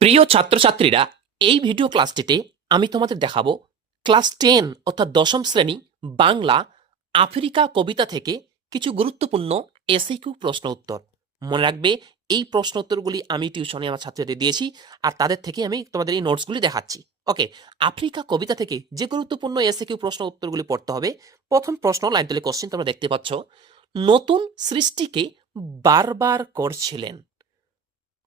প্রিয় ছাত্রছাত্রীরা, এই ভিডিও ক্লাসটিতে আমি তোমাদের দেখাবো ক্লাস টেন অর্থাৎ দশম শ্রেণি বাংলা আফ্রিকা কবিতা থেকে কিছু গুরুত্বপূর্ণ এসিকিউ প্রশ্ন উত্তর। মনে রাখবে, এই প্রশ্ন উত্তরগুলি আমি টিউশনে আমার ছাত্রীদের দিয়েছি, আর তাদের থেকে আমি তোমাদের এই নোটসগুলি দেখাচ্ছি। ওকে আফ্রিকা কবিতা থেকে যে গুরুত্বপূর্ণ এসিকিউ প্রশ্ন উত্তরগুলি পড়তে হবে, প্রথম প্রশ্ন লাইন তুলে কোশ্চেন তোমরা দেখতে পাচ্ছ, নতুন সৃষ্টিকে বারবার করছিলেন।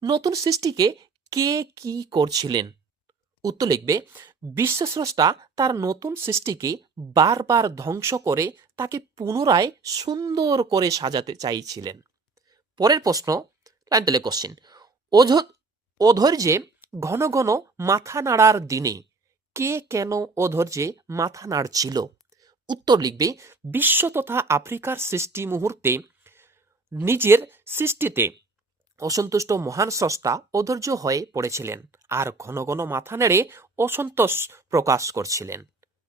নতুন সৃষ্টিকে কে কি করছিলেন? উত্তর লিখবে, বিশ্বস্রষ্টা তার নতুন সৃষ্টিকে বারবার ধ্বংস করে তাকে পুনরায় সুন্দর করে সাজাতে চাইছিলেন। পরের প্রশ্ন কোশ্চেন অধৈর্যে ঘন ঘন মাথা নাড়ার দিনে কে কেন অধৈর্যে মাথা নাড়ছিল? উত্তর লিখবে, বিশ্ব তথা আফ্রিকার সৃষ্টি মুহূর্তে নিজের সৃষ্টিতে অসন্তুষ্ট মহান স্রষ্টা অধৈর্য হয়ে পড়েছিলেন আর ঘন ঘন মাথা নেড়ে অসন্তোষ প্রকাশ করছিলেন।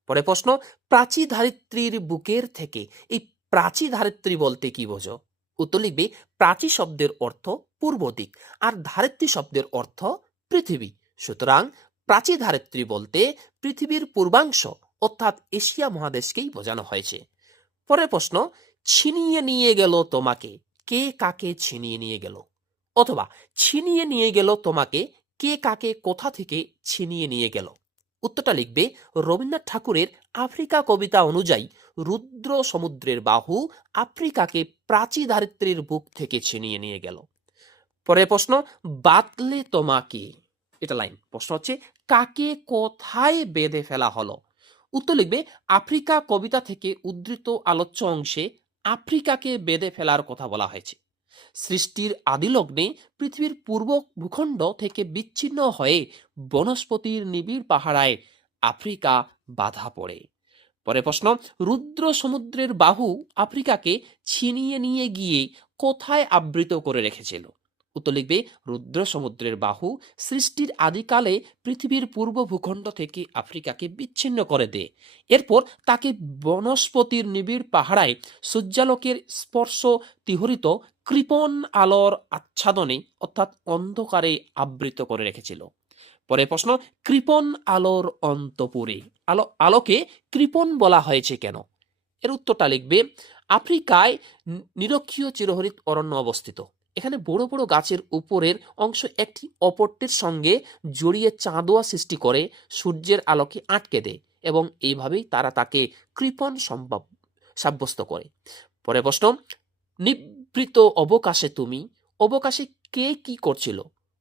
পরে প্রশ্ন প্রাচী ধারিত্রীর বুকের থেকে এই প্রাচী ধারিত্রী বলতে কি বোঝো? উত্তর লিখবে, প্রাচী শব্দের অর্থ পূর্ব দিক আর ধারিত্রী শব্দের অর্থ পৃথিবী। সুতরাং প্রাচী ধারিত্রী বলতে পৃথিবীর পূর্বাংশ অর্থাৎ এশিয়া মহাদেশকেই বোঝানো হয়েছে। পরের প্রশ্ন, ছিনিয়ে নিয়ে গেল তোমাকে। কে কাকে ছিনিয়ে নিয়ে গেল? অথবা ছিনিয়ে নিয়ে গেল তোমাকে কে কাকে কোথা থেকে ছিনিয়ে নিয়ে গেল। উত্তরটা লিখবে, রবীন্দ্রনাথ ঠাকুরের আফ্রিকা কবিতা অনুযায়ী রুদ্র সমুদ্রের বাহু আফ্রিকাকে প্রাচী দারিদ্রের বুক থেকে ছিনিয়ে নিয়ে গেল। পরের প্রশ্ন, বাতলে তোমাকে? এটা লাইন প্রশ্ন হচ্ছে, কাকে কোথায় বেঁধে ফেলা হলো? উত্তর লিখবে, আফ্রিকা কবিতা থেকে উদ্ধৃত আলোচ্য অংশে আফ্রিকাকে বেঁধে ফেলার কথা বলা হয়েছে। সৃষ্টির আদিলগ্নে পৃথিবীর পূর্ব ভূখণ্ড থেকে বিচ্ছিন্ন হয়ে বনস্পতির নিবিড় পাহারায় আফ্রিকা বাধা পড়ে। পরে প্রশ্ন, রুদ্র সমুদ্রের বাহু আফ্রিকাকে ছিনিয়ে নিয়ে গিয়ে কোথায় আবৃত করে রেখেছিল? উত্তর লিখবে, রুদ্র সমুদ্রের বাহু সৃষ্টির আদিকালে পৃথিবীর পূর্ব ভূখণ্ড থেকে আফ্রিকাকে বিচ্ছিন্ন করে দেয় এরপর তাকে বনস্পতির নিবিড় পাহাড়ায় সূর্যালোকের স্পর্শ তিহরিত কৃপণ আলোর আচ্ছাদনে, অর্থাৎ অন্ধকারে আবৃত করে রেখেছিল। পরে প্রশ্ন, কৃপণ আলোর অন্তপুরে? আলো, আলোকে কৃপণ বলা হয়েছে কেন? এর উত্তরটা লিখবে, আফ্রিকায় নিরক্ষীয় চিরহরিত অরণ্য অবস্থিত। এখানে বড় বড় গাছের উপরের অংশ একটি অপরটির সঙ্গে জড়িয়ে চাঁদোয়া সৃষ্টি করে সূর্যের আলোকে আটকে দেয় এবং এইভাবেই তারা তাকে কৃপণ সম্ভব, সাব্যস্ত করে। পরে প্রশ্ন, নিবৃত অবকাশে তুমি, অবকাশে কে কি করছিল?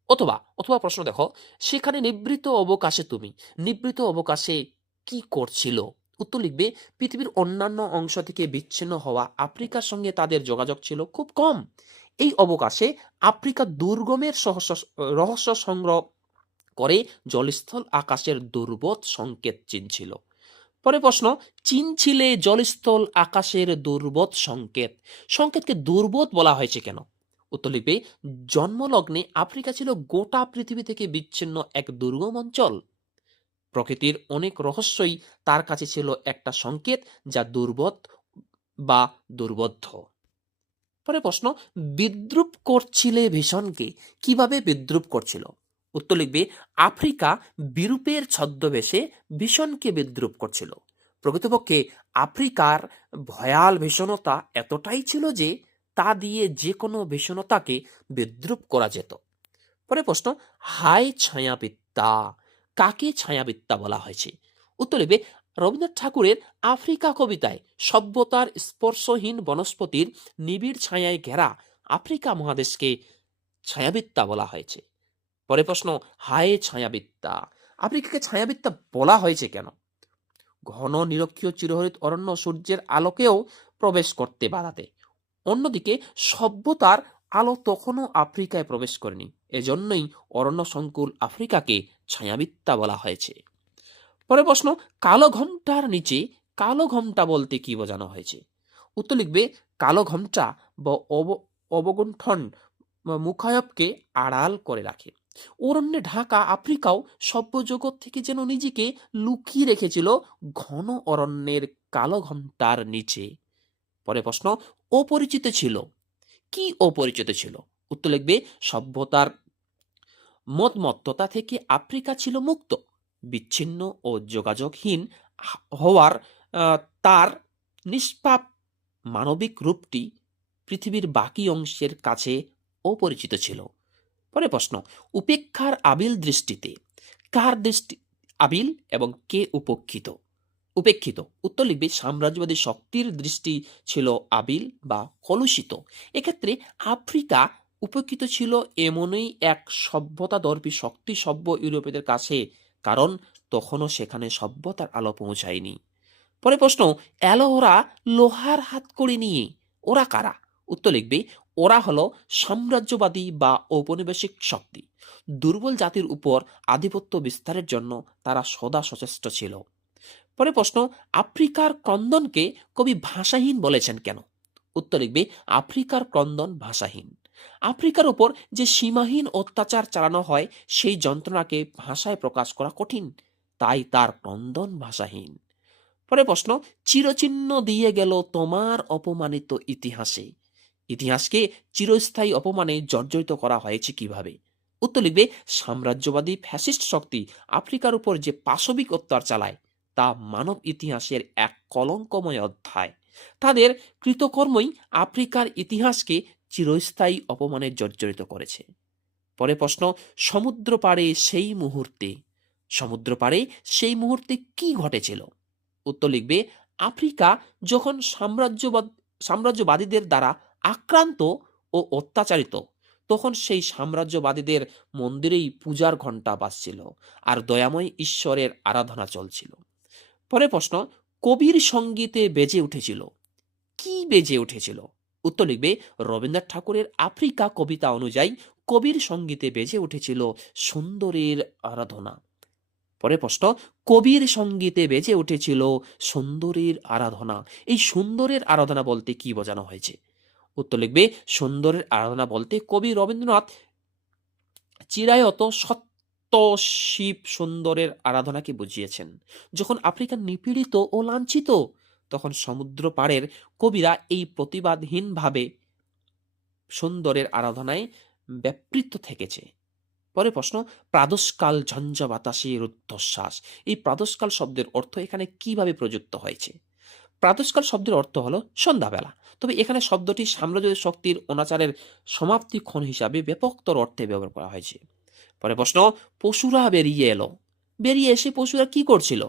অথবা অথবা প্রশ্ন দেখো, সেখানে নিবৃত অবকাশে তুমি, নিবৃত অবকাশে কি করছিল? উত্তর লিখবে, পৃথিবীর অন্যান্য অংশ থেকে বিচ্ছিন্ন হওয়া আফ্রিকার সঙ্গে তাদের যোগাযোগ ছিল খুব কম। এই অবকাশে আফ্রিকা দুর্গমের রহস্য সংগ্রহ করে জলস্থল আকাশের দুর্বোধ সংকেত চিনছিল। পরে প্রশ্ন, চীন ছিলে জলস্থল আকাশের দুর্বোধ সংকেত। সংকেতকে দুর্বোধ বলা হয়েছে কেন? উত্তর লিখবে জন্মলগ্নে আফ্রিকা ছিল গোটা পৃথিবী থেকে বিচ্ছিন্ন এক দুর্গম অঞ্চল। প্রকৃতির অনেক রহস্যই তার কাছে ছিল একটা সংকেত যা দুর্বোধ বা দুর্বোধ্য। পরে প্রশ্ন, বিদ্রুপ করছিলে ভীষণকে, কীভাবে বিদ্রুপ করছিল? উত্তর লিখবে, আফ্রিকা বিরূপের ছদ্মবেশে ভীষণকে বিদ্রুপ করছিল। প্রকৃতপক্ষে আফ্রিকার ভয়াল ভীষণতা এতটাই ছিল যে, তা দিয়ে যে কোনো ভীষণতাকে বিদ্রুপ করা যেত। পরে প্রশ্ন, হায় ছায়াবিদ্যা, কাকে ছায়াবিদ্যা বলা হয়েছে? উত্তর লিখবে রবীন্দ্রনাথ ঠাকুরের আফ্রিকা কবিতায় সভ্যতার স্পর্শহীন বনস্পতির নিবিড় ছায়ায় ঘেরা আফ্রিকা মহাদেশকে ছায়াবিদ্যা বলা হয়েছে। পরে প্রশ্ন, হায় ছায়াবিদ্যা, আফ্রিকাকে ছায়াবিদ্যা বলা হয়েছে কেন? ঘন নিরক্ষীয় চিরহরিত অরণ্য সূর্যের আলোকেও প্রবেশ করতে বাধাতে। অন্যদিকে, সভ্যতার আলো তখনও আফ্রিকায় প্রবেশ করেনি। এজন্যই অরণ্য সংকুল আফ্রিকাকে ছায়াবিদ্যা বলা হয়েছে। পরে প্রশ্ন, কালো ঘমটার নিচে কালো ঘমটা বলতে কি বোঝানো হয়েছে? উত্তর লিখবে, কালো ঘমটা বা অব অবগুণ্ঠন মুখায়বকে আড়াল করে রাখে। অরণ্যে ঢাকা আফ্রিকাও সভ্য জগৎ থেকে যেন নিজেকে লুকিয়ে রেখেছিল ঘন অরণ্যের কালো ঘমটার নিচে। পরে প্রশ্ন, অপরিচিত ছিল। কি অপরিচিত ছিল? উত্তর লিখবে, সভ্যতার মদমত্ততা থেকে আফ্রিকা ছিল মুক্ত। বিচ্ছিন্ন ও যোগাযোগহীন হওয়ার তার নিষ্পাপ মানবিক রূপটি পৃথিবীর বাকি অংশের কাছে অপরিচিত ছিল। পরে প্রশ্ন, উপেক্ষার আবিল দৃষ্টিতে কার দৃষ্টি, আবিল এবং কে উপেক্ষিত? উপেক্ষিত। উত্তর লিখবে, সাম্রাজ্যবাদী শক্তির দৃষ্টি ছিল আবিল বা কলুষিত। এক্ষেত্রে আফ্রিকা উপেক্ষিত ছিল এমনই এক সভ্যতাদর্পী শক্তি সভ্য ইউরোপীয়দের কাছে কারণ তখনও সেখানে সভ্যতার আলো পৌঁছায়নি। পরে প্রশ্ন, এলো ওরা লোহার হাত করে নিয়ে? ওরা কারা? উত্তর লিখবে, ওরা হলো সাম্রাজ্যবাদী বা ঔপনিবেশিক শক্তি। দুর্বল জাতির উপর আধিপত্য বিস্তারের জন্য তারা সদা সচেষ্ট ছিল। পরে প্রশ্ন, আফ্রিকার ক্রন্দনকে কবি ভাষাহীন বলেছেন কেন? উত্তর লিখবে, আফ্রিকার ক্রন্দন ভাষাহীন। আফ্রিকার উপর যে সীমাহীন অত্যাচার চালানো হয়, সেই যন্ত্রণাকে ভাষায় প্রকাশ করা কঠিন। তাই তার ক্রন্দন ভাষাহীন। পরে প্রশ্ন, চিরচিহ্ন দিয়ে গেল তোমার অপমানিত ইতিহাসে। ইতিহাসকে চিরস্থায়ী অপমানে জর্জরিত করা হয়েছে কীভাবে? উত্তর লিখবে, সাম্রাজ্যবাদী ফ্যাসিস্ট শক্তি আফ্রিকার উপর যে পাশবিক অত্যাচার চালায়, তা মানব ইতিহাসের এক কলঙ্কময় অধ্যায়। তাদের কৃতকর্মই আফ্রিকার ইতিহাসকে চিরস্থায়ী অপমানে জর্জরিত করেছে। পরে প্রশ্ন, সমুদ্র পাড়ে সেই মুহূর্তে, সমুদ্র পাড়ে সেই মুহূর্তে কি ঘটেছিল? উত্তর লিখবে, আফ্রিকা যখন সাম্রাজ্যবাদ, সাম্রাজ্যবাদীদের দ্বারা আক্রান্ত ও অত্যাচারিত, তখন সেই সাম্রাজ্যবাদীদের মন্দিরেই পূজার ঘণ্টা বাজছিল আর দয়াময় ঈশ্বরের আরাধনা চলছিল। পরে প্রশ্ন, কবির সঙ্গীতে বেজে উঠেছিল। কি বেজে উঠেছিল? উত্তর লিখবে, রবীন্দ্রনাথ ঠাকুরের আফ্রিকা কবিতা অনুযায়ী কবির সঙ্গীতে বেজে উঠেছিল সুন্দরীর আরাধনা। পরে প্রশ্ন, কবির সঙ্গীতে বেজে উঠেছিল সুন্দরীর আরাধনা। এই সুন্দরের আরাধনা বলতে কি বোঝানো হয়েছে? উত্তর লিখবে, সুন্দরের আরাধনা বলতে কবি রবীন্দ্রনাথ চিরায়ত সত্য শিব সুন্দরের আরাধনাকে বুঝিয়েছেন। যখন আফ্রিকা নিপীড়িত ও লাঞ্ছিত তখন সমুদ্র পাড়ের কবিরা এই প্রতিবাদহীনভাবে সুন্দরের আরাধনায় ব্যাপৃত থেকেছে। পরে প্রশ্ন প্রাদোষকাল ঝঞ্ঝ বাতাসে রুদ্ধশ্বাস। এই প্রাদশকাল শব্দের অর্থ এখানে কীভাবে প্রযুক্ত হয়েছে? প্রাতঃকাল শব্দের অর্থ হলো সন্ধ্যাবেলা। তবে এখানে শব্দটি সাম্রাজ্য শক্তির অনাচারের সমাপ্তিক্ষণ হিসাবে ব্যাপকতর অর্থে ব্যবহার করা হয়েছে। পরে প্রশ্ন, পশুরা বেরিয়ে এলো। বেরিয়ে এসে পশুরা কি করছিল?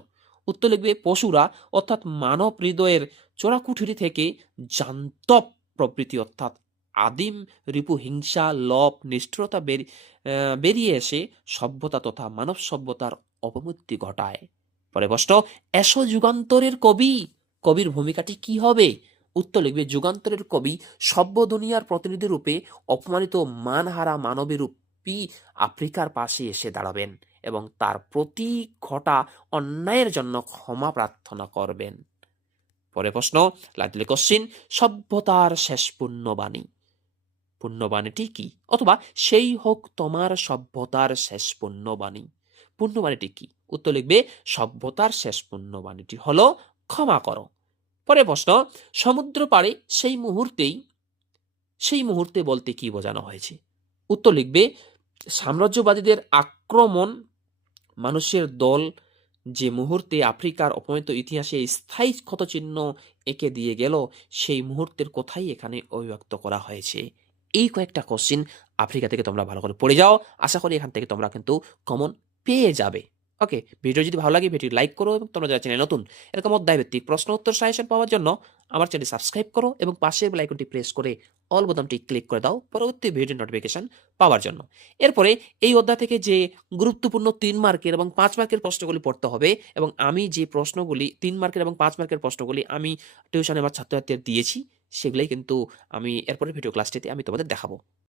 উত্তর লিখবে পশুরা, অর্থাৎ মানব হৃদয়ের চোরাকুঠুরি থেকে জান্তব প্রবৃত্তি অর্থাৎ আদিম রিপু হিংসা, লোভ, নিষ্ঠুরতা বেরি- বেরিয়ে এসে সভ্যতা তথা মানব সভ্যতার অপমৃত্যু ঘটায়। পরে প্রশ্ন, এসো যুগান্তরের কবি, কবির ভূমিকাটি কি হবে? উত্তর লিখবে, যুগান্তরের কবি সভ্য দুনিয়ার প্রতিনিধি রূপে অপমানিত মানহারা মানবী রূপী আফ্রিকার পাশে এসে দাঁড়াবেন। এবং তার প্রতি ঘটা অন্যায়ের জন্য ক্ষমা প্রার্থনা করবেন। পরে প্রশ্ন লাগলে কোশ্চিন, সভ্যতার শেষ পুণ্যবাণী। পুণ্যবাণীটি কি? অথবা সেই হোক তোমার সভ্যতার শেষ পুণ্যবাণী। পুণ্যবাণীটি কি? উত্তর লিখবে, সভ্যতার শেষ পুণ্যবাণীটি হলো, ক্ষমা করো। পরে প্রশ্ন, সমুদ্র পাড়ে সেই মুহূর্তেই, সেই মুহূর্তে বলতে কি বোঝানো হয়েছে? উত্তর লিখবে, সাম্রাজ্যবাদীদের আক্রমণ মানুষের দল যে মুহূর্তে আফ্রিকার অপমিত ইতিহাসে স্থায়ী ক্ষতচিহ্ন এঁকে দিয়ে গেল, সেই মুহূর্তের কথাই এখানে অভিব্যক্ত করা হয়েছে। এই কয়েকটা কোশ্চিন আফ্রিকা থেকে তোমরা ভালো করে পড়ে যাও। আশা করি এখান থেকে তোমরা কিন্তু কমন পেয়ে যাবে। ওকে ভিডিও যদি ভালো লাগে ভিডিও লাইক করো এবং তোমরা যারা চ্যানেল নতুন, এরকম অধ্যায়ভিত্তিক প্রশ্ন উত্তর সাজেশন পাওয়ার জন্য আমার চ্যানেল সাবস্ক্রাইব করো এবং পাশের বেল আইকনটি প্রেস করে অল বোতামটি ক্লিক করে দাও পরবর্তী ভিডিও নোটিফিকেশন পাওয়ার জন্য। এরপরে এই অধ্যায় থেকে যে গুরুত্বপূর্ণ তিন মার্কের এবং পাঁচ মার্কের প্রশ্নগুলি পড়তে হবে এবং আমি যে প্রশ্নগুলি, তিন মার্কের এবং পাঁচ মার্কের প্রশ্নগুলি আমি টিউশনে আমার ছাত্রছাত্রীদের দিয়েছি, সেগুলোই কিন্তু আমি এরপরে ভিডিও ক্লাসটিতে আমি তোমাদের দেখাবো।